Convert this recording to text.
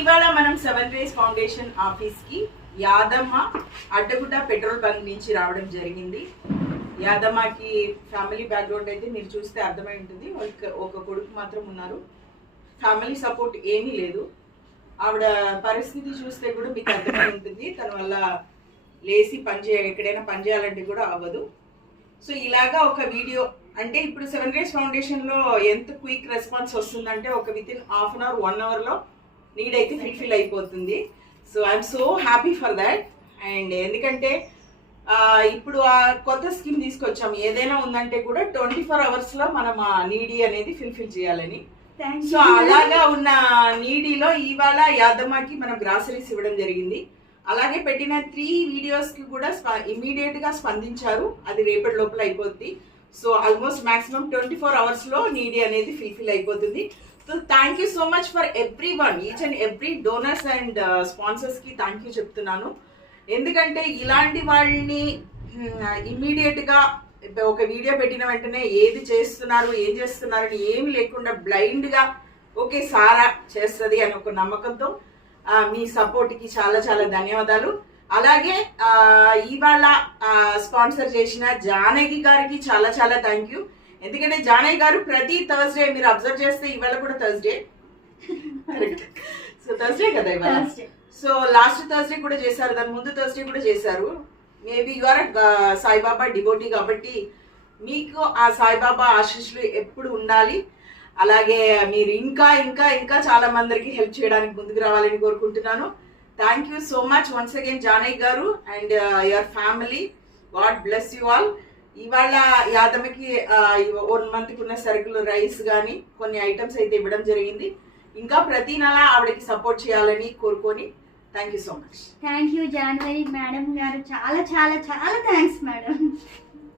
ఇవాళ మనం 7 Rays foundation office కి యాదమ్మ అడ్డగుట్ట పెట్రోల్ బంక్ నుంచి రావడం జరిగింది. యాదమ్మకి ఫ్యామిలీ బ్యాక్గ్రౌండ్ అయితే మీరు చూస్తే అర్థమై ఉంటుంది. ఒక కొడుకు మాత్రం ఉన్నారు, ఫ్యామిలీ సపోర్ట్ ఏమీ లేదు. ఆవిడ పరిస్థితి చూస్తే కూడా మీకు అర్థమై ఉంటుంది. తన వల్ల లేచి ఎక్కడైనా పని చేయాలంటే కూడా అవ్వదు. సో ఇలాగా ఒక వీడియో అంటే ఇప్పుడు 7 Rays ఫౌండేషన్లో ఎంత క్విక్ రెస్పాన్స్ వస్తుందంటే ఒక వితిన్ హాఫ్ అన్ అవర్ 1 అవర్లో నీడ్ అయితే ఫుల్ఫిల్ అయిపోతుంది. So I'm so happy for that. And ఎందుకంటే ఇప్పుడు ఆ కొత్త స్కీమ్ తీసుకొచ్చాము. ఏదైనా ఉందంటే కూడా 24 అవర్స్లో మనం ఆ నీడీ అనేది ఫుల్ఫిల్ చేయాలని. సో అలాగా ఉన్న నీడీలో ఇవాళ యాదమ్మకి మనం గ్రాసరీస్ ఇవ్వడం జరిగింది. అలాగే పెట్టిన 3 వీడియోస్కి కూడా ఇమీడియట్గా స్పందించారు. అది రేపటి లోపల అయిపోద్ది. సో ఆల్మోస్ట్ మ్యాక్సిమం 24 అవర్స్లో నీడీ అనేది ఫుల్ఫిల్ అయిపోతుంది. So thank you so much for everyone, each and every donors and స్పాన్సర్స్కి థ్యాంక్ యూ చెప్తున్నాను. ఎందుకంటే ఇలాంటి వాళ్ళని ఇమ్మీడియట్గా ఒక వీడియో పెట్టిన వెంటనే ఏది చేస్తున్నారు ఏం చేస్తున్నారు అని ఏమి లేకుండా బ్లైండ్గా ఓకే సారా చేస్తుంది అని ఒక నమ్మకంతో మీ సపోర్ట్కి చాలా చాలా ధన్యవాదాలు. అలాగే ఇవాళ స్పాన్సర్ చేసిన జానకి గారికి చాలా చాలా థ్యాంక్ యూ. ఎందుకంటే జానకి గారు ప్రతి థర్స్డే మీరు అబ్జర్వ్ చేస్తే ఇవాళ కూడా థర్స్డే, సో థర్స్డే కదా ఇవాళ. సో లాస్ట్ థర్స్డే కూడా చేశారు, దాని ముందు థర్స్డే కూడా చేశారు. Maybe you are Saibaba devotee కాబట్టి మీకు ఆ సాయిబాబా ఆశీస్సులు ఎప్పుడు ఉండాలి. అలాగే మీరు ఇంకా ఇంకా ఇంకా చాలా మందికి హెల్ప్ చేయడానికి ముందుకు రావాలని కోరుకుంటున్నాను. Thank you so much once again Janaki గారు and your family. God bless you all. ఇవాళ యాదమ్మకి 1 మంత్కి ఉన్న సరుకులు రైస్ కానీ కొన్ని ఐటమ్స్ అయితే ఇవ్వడం జరిగింది. ఇంకా ప్రతి నెల ఆవిడకి సపోర్ట్ చేయాలని కోరుకొని thank you so much. Thank you January madam గారు, చాలా చాలా చాలా థ్యాంక్స్ మేడం.